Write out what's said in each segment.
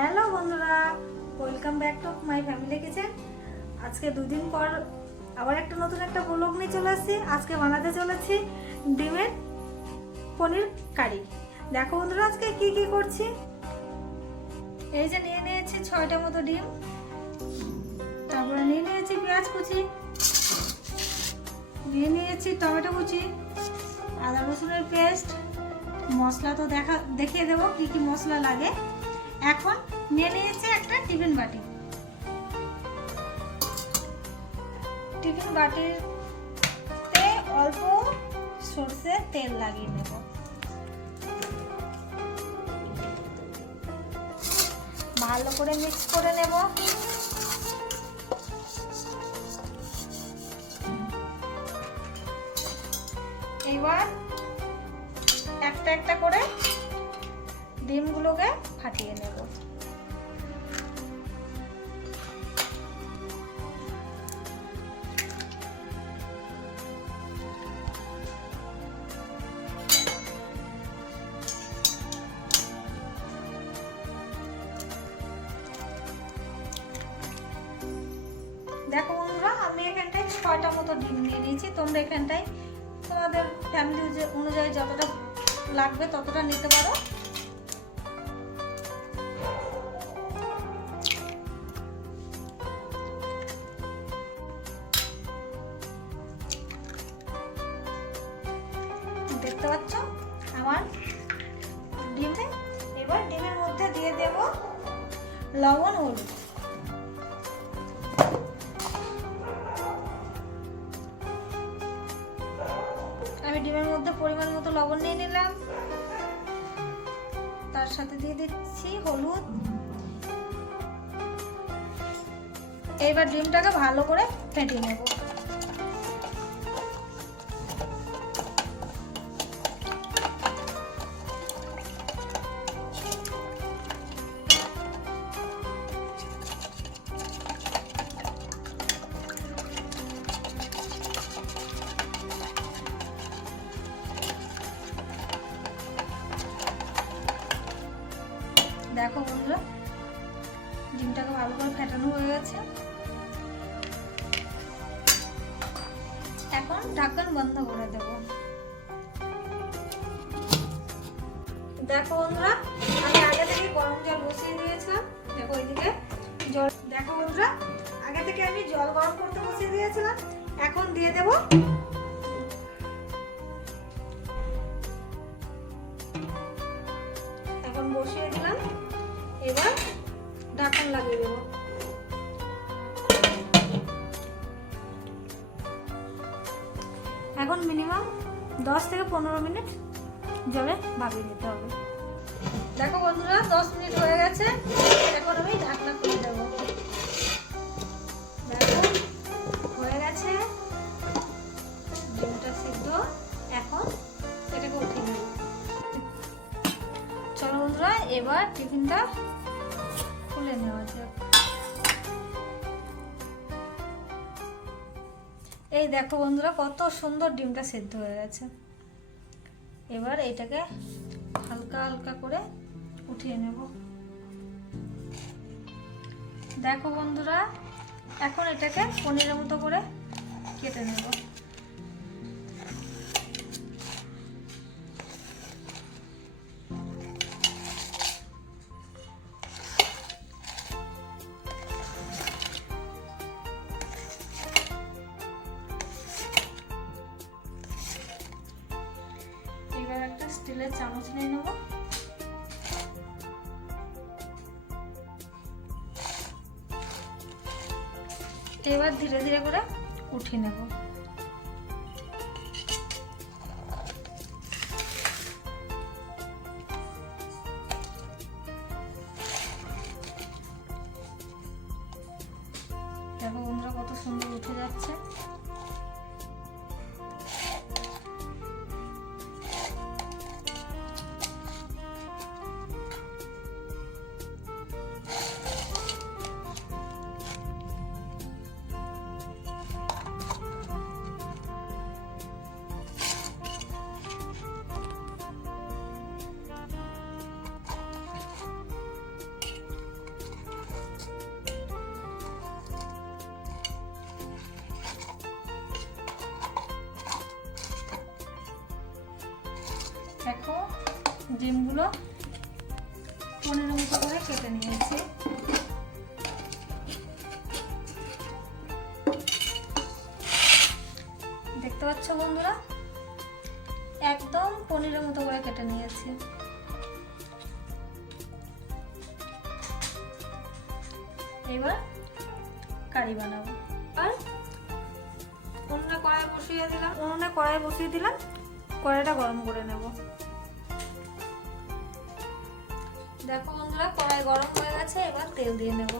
Hello বন্ধুরা welcome back to my family kitchen আজকে দুদিন পর আবার একটা নতুন একটা ব্লগ নিয়ে চলে আসছি। আজকে বানাতে চলেছি ডিমের পনির কারি। দেখো বন্ধুরা, আজকে কি কি করছি? এই যে নিয়ে নিয়েছি ছয়টা মতো ডিম। তারপরে নিয়ে নিয়েছি পেঁয়াজ কুচি। নিয়ে নিয়েছি টমেটো কুচি, আদা রসুনের পেস্ট মশলা তো দেখা দেখিয়ে দেবো কি কি মশলা লাগে। এখন নিয়ে নিয়েছি একটা টিফিন বাটি। টিফিন বাটিতে অল্প সর্ষে তেল লাগিয়ে নেব। ভালো করে মিক্স করে নেব। এবার একটা একটা করে ডিমগুলোকে ফাটিয়ে নেব। দেখো বন্ধুরা, আমি এখানটায় ছয়টা মতো ডিম নিয়ে নিয়েছি। তোমরা এখানটায় তোমাদের ফ্যামিলি অনুযায়ী যতটা লাগবে ততটা নিতে পারো। দেখতে পাচ্ছ? আমার ডিমে, এবার ডিমের মধ্যে দিয়ে দেব লবণ, হলুদ। আমি ডিমের মধ্যে পরিমাণ মতো লবণ নিয়ে নিলাম। তার সাথে দিয়ে দিচ্ছি হলুদ। এবার ডিমটাকে ভালো করে ফেটিয়ে নেব। ঢাকন বন্ধ করে দেব। দেখো বন্ধুরা, আমি আগে থেকে গরম জল বসিয়ে দিয়েছিলাম। দেখো ওইদিকে জল দেখো বন্ধুরা, আগে থেকে আমি জল গরম করতে বসিয়ে দিয়েছিলাম। এখন দিয়ে দেব দশ থেকে পনেরো মিনিট জলে ভাবিয়ে নিতে হবে। দেখো বন্ধুরা, দশ মিনিট হয়ে গেছে। এখন আমি ঢাকনা খুলে দেবো দেখো, হয়ে গেছে। এখন চলো বন্ধুরা, এবার টিফিনটা খুলে নেওয়া এই দেখো বন্ধুরা, কত সুন্দর ডিমটা সেদ্ধ হয়ে গেছে। এবার এটাকে হালকা হালকা করে উঠিয়ে নেব। দেখো বন্ধুরা, এখন এটাকে পনিরের মতো করে কেটে নেব। এবার ধীরে ধীরে করে উঠিয়ে নেব। ডিমগুলো পনেরো মতো করে কেটে নিয়েছি। দেখতে পাচ্ছ বন্ধুরা? একদম পনিরের মতো করে কেটে নিয়েছি। এবার কারি বানাবো। আর উনুনে কড়াই বসিয়ে দিলাম। উনুনে কড়াই বসিয়ে দিলাম। কড়াইটা গরম করে নেব। দেখো বন্ধুরা কড়াই গরম হয়ে গেছে এবার তেল দিয়ে নেব।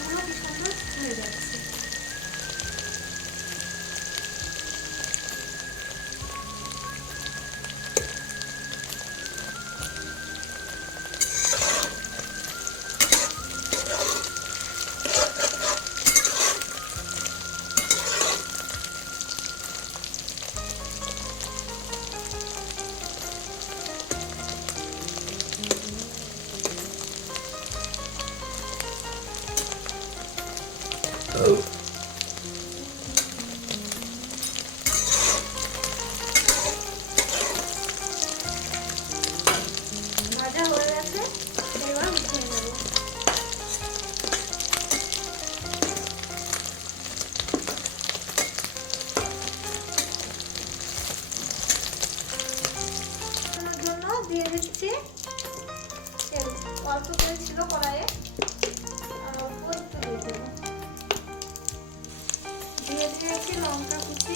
ডিমগুলো কি সুন্দর হয়ে যাচ্ছে দিয়ে লঙ্কা কুচি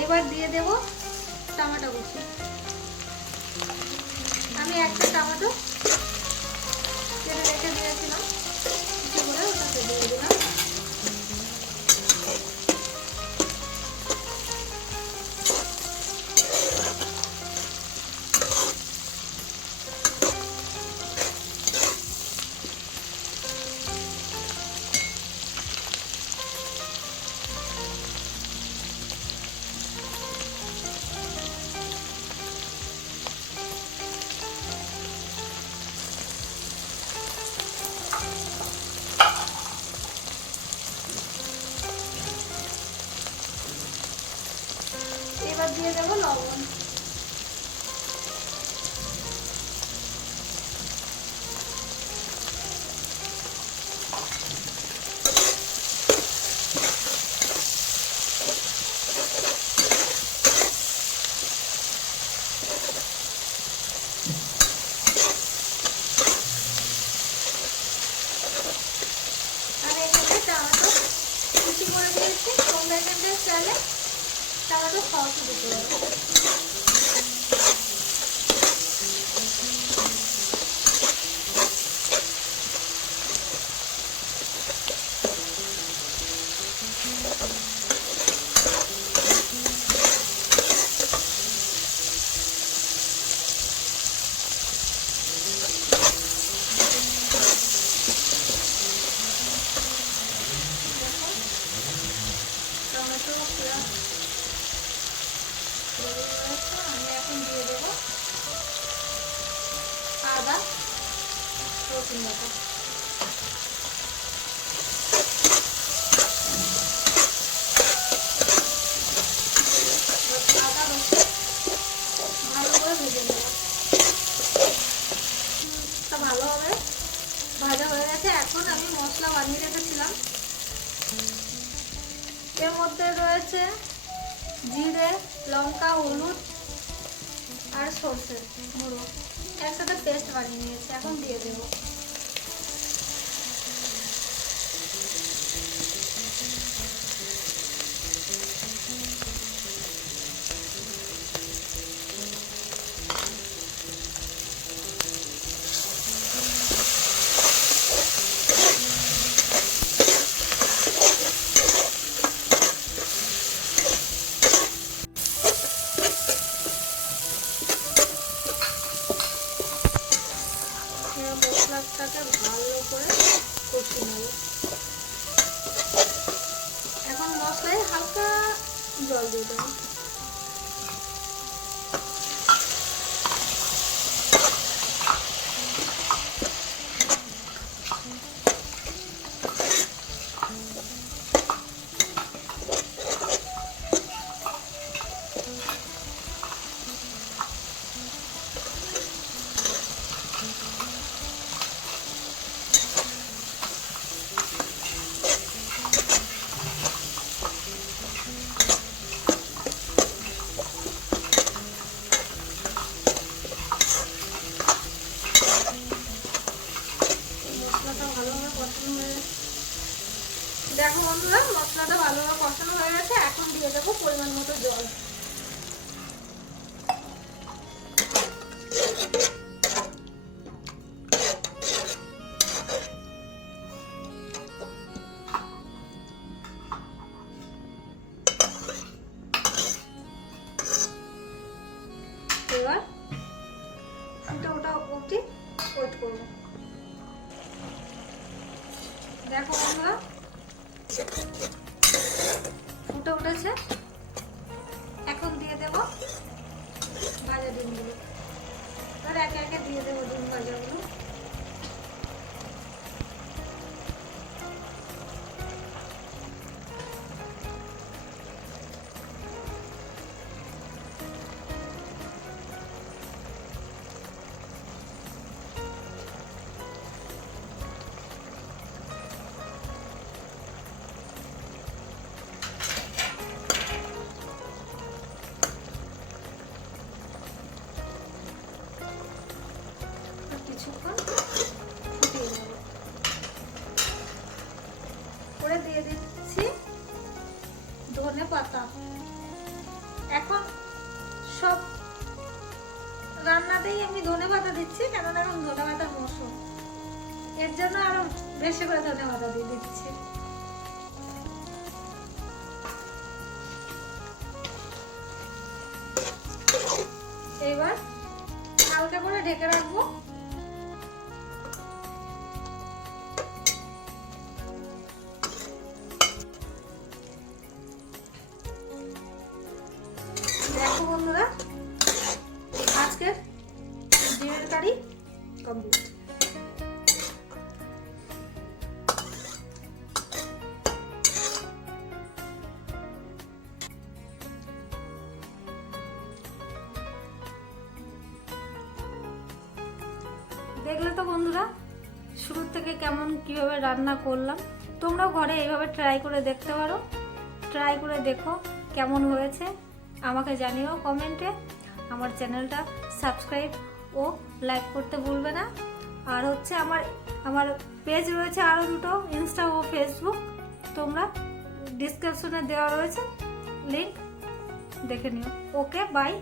এবার দিয়ে দেব টমেটো কুচি। আমি একটা টমেটো কেটে রেখে দিয়েছিলাম। কিছু করে ওটাকে দিয়ে দিলাম। এখন আমি মশলা বানিয়ে রেখেছিলাম। এর মধ্যে রয়েছে জিরে, লঙ্কা, হলুদ আর সর্ষে গুঁড়ো। একসাথে পেস্ট বানিয়ে নিয়েছি, এখন দিয়ে দেবো এবার মশলাটাকে ভালো করে কষিয়ে নেব এখন মশলায় হালকা জল দিয়ে দেবো মশলাটা ভালোভাবে কষানো হয়ে গেছে দেখো বন্ধুরা মশলাটা ভালোভাবে কষানো হয়ে গেছে। এখন দিয়ে দেবো পরিমাণ মতো জল। ফুটে এখন দিয়ে দেবো ভাজা ডিমগুলো। ধর একে একে দিয়ে দেবো ডিম ভাজাগুলো। বেশি করে ধনে পাতা দিয়ে দিচ্ছি। এইবার হালকা করে ঢেকে রাখব। দেখলে তো বন্ধুরা শুরু থেকে কেমন কীভাবে রান্না করলাম, তোমরাও ঘরে এইভাবে ট্রাই করে দেখতে পারো। ট্রাই করে দেখো কেমন হয়েছে, আমাকে জানিও কমেন্টে আমার চ্যানেলটা সাবস্ক্রাইব ও লাইক করতে ভুলবে না। আর হচ্ছে আমার আমার পেজ রয়েছে আরও দুটো ইনস্টা ও ফেসবুক তোমরা ডিসক্রিপশনে দেওয়া রয়েছে লিঙ্ক দেখে নিও। Okay bye